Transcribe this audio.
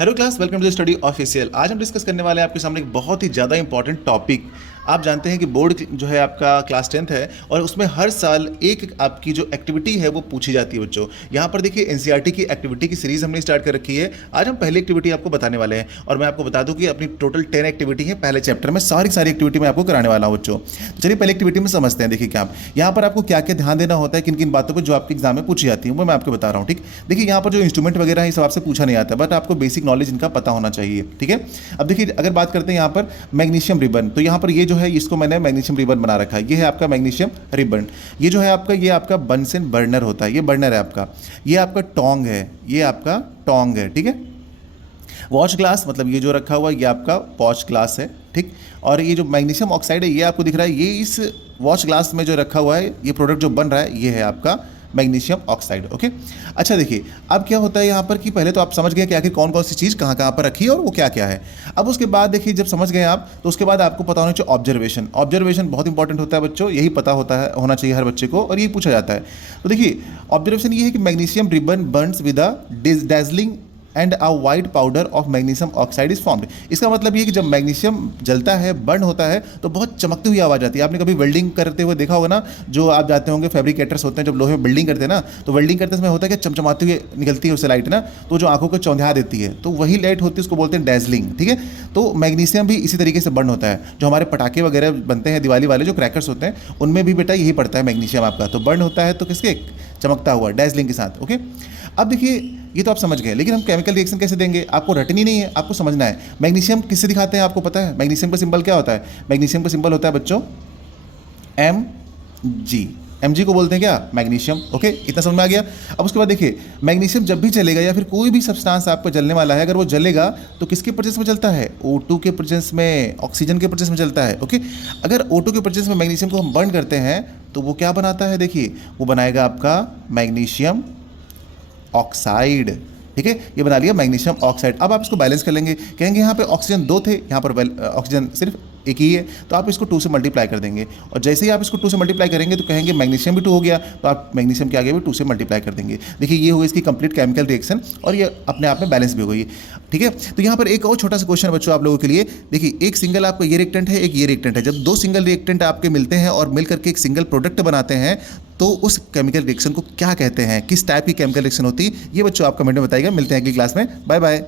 Hello class, welcome to the study official. आज हम discuss करने वाले हैं आपके सामने एक बहुत ही ज़्यादा इंपॉर्टेंट टॉपिक। आप जानते हैं कि बोर्ड जो है आपका क्लास 10th है और उसमें हर साल एक आपकी जो एक्टिविटी है वो पूछी जाती है बच्चों। यहाँ पर देखिए एनसीईआरटी की एक्टिविटी की सीरीज़ हमने स्टार्ट कर रखी है। आज हम पहली एक्टिविटी आपको बताने वाले हैं और मैं आपको बता दूं कि अपनी टोटल 10 एक्टिविटी है पहले चैप्टर में। सारी एक्टिविटी मैं आपको कराने वाला हूँ बच्चों। तो चलिए पहली एक्टिविटी में समझते हैं। देखिए क्या यहाँ पर आपको क्या क्या ध्यान देना होता है, किन किन बातों पर जो आपके एग्जाम में पूछी जाती है वो मैं आपको बता रहा हूँ। ठीक, देखिए यहाँ पर जो इंस्ट्रूमेंट वगैरह है इस आपसे पूछा नहीं आता, बट आपको बेसिक नॉलेज इनका पता होना चाहिए। ठीक है, अब देखिए अगर बात करते हैं यहाँ पर मैग्नीशियम रिबन, तो यहाँ पर ये जो है इसको मैंने मैग्नीशियम रिबन बना रखा है। ये है आपका मैग्नीशियम रिबन। ये जो है आपका, ये आपका बंसन बर्नर होता है, ये बर्नर है आपका। ये आपका टोंग है, ये आपका टोंग है। ठीक है, वॉच ग्लास मतलब ये जो रखा हुआ है ये आपका वॉच ग्लास है। ठीक, और ये जो मैग्नीशियम ऑक्साइड है ये आपको दिख रहा है, ये इस वॉच ग्लास में जो रखा हुआ है, ये प्रोडक्ट जो बन रहा है ये है आपका मैग्नीशियम ऑक्साइड। ओके, अच्छा देखिए अब क्या होता है यहाँ पर कि पहले तो आप समझ गए कि आखिर कौन कौन सी चीज़ कहाँ कहाँ पर रखी है और वो क्या क्या है। अब उसके बाद देखिए जब समझ गए आप तो उसके बाद आपको पता होना चाहिए ऑब्जर्वेशन। ऑब्जर्वेशन बहुत इंपॉर्टेंट होता है बच्चों, यही पता होता है, होना चाहिए हर बच्चे को, और यही पूछा जाता है। तो देखिए ऑब्जर्वेशन ये है कि magnesium ribbon Burns with a dazzling and a white powder of magnesium oxide is formed. इसका मतलब ये कि जब मैग्नीशियम जलता है, बर्न होता है, तो बहुत चमकती हुई आवाज़ आती है। आपने कभी वेल्डिंग करते हुए देखा होगा ना, जो आप जाते होंगे फैब्रिकेटर्स होते हैं, जब लोहे में बिल्डिंग करते हैं ना, तो वेल्डिंग करते समय होता है कि चमचमाती हुई निकलती है उससे लाइट ना, तो जो आंखों को चौंधा देती है, तो वही लाइट होती है, उसको बोलते हैं डेजलिंग। ठीक है, तो मैग्नीशियम भी इसी तरीके से बर्न होता है। जो हमारे पटाखे वगैरह बनते हैं दिवाली वाले, जो क्रैकर्स होते हैं, उनमें भी बेटा यही पड़ता है मैग्नीशियम आपका, तो बर्न होता है तो किसके, चमकता हुआ डेजलिंग के साथ। ओके, अब देखिए ये तो आप समझ गए, लेकिन हम केमिकल रिएक्शन कैसे देंगे आपको रटनी नहीं है, आपको समझना है। मैग्नीशियम किससे दिखाते हैं आपको पता है? मैग्नीशियम का सिंबल क्या होता है? मैग्नीशियम का सिंबल होता है बच्चों Mg। Mg को बोलते हैं क्या? मैग्नीशियम। ओके, इतना समझ में आ गया। अब उसके बाद देखिए मैग्नीशियम जब भी जलेगा या फिर कोई भी सब्सटेंस आपका जलने वाला है, अगर वो जलेगा तो किसके प्रेजेंस में जलता है? O2 के प्रेजेंस में, ऑक्सीजन के प्रेजेंस में जलता है। ओके, अगर O2 के प्रेजेंस में मैग्नीशियम को हम बर्न करते हैं तो वो क्या बनाता है? देखिए वो बनाएगा आपका मैग्नीशियम ऑक्साइड। ठीक है, ये बना लिया मैग्नीशियम ऑक्साइड। अब आप इसको बैलेंस कर लेंगे, कहेंगे यहाँ पे ऑक्सीजन 2 थे, यहाँ पर ऑक्सीजन सिर्फ एक ही है, तो आप इसको 2 से मल्टीप्लाई कर देंगे, और जैसे ही आप इसको 2 से मल्टीप्लाई करेंगे तो कहेंगे मैग्नीशियम भी 2 हो गया, तो आप मैग्नीशियम के आगे भी 2 से मल्टीप्लाई कर देंगे। देखिए ये हुई इसकी कंप्लीट केमिकल रिएक्शन, और ये अपने आप में बैलेंस भी हो गई। ठीक है, तो यहाँ पर एक और छोटा सा क्वेश्चन बच्चों आप लोगों के लिए। देखिए एक सिंगल आपका ये रिएक्टेंट है, एक ये रिएक्टेंट है। जब 2 सिंगल रिएक्टेंट आपके मिलते हैं और मिल करके एक सिंगल प्रोडक्ट बनाते हैं, तो उस केमिकल रिएक्शन को क्या कहते हैं? किस टाइप की केमिकल रिएक्शन होती है? ये बच्चों आप कमेंट में बताइएगा। मिलते हैं अगली क्लास में, बाय बाय।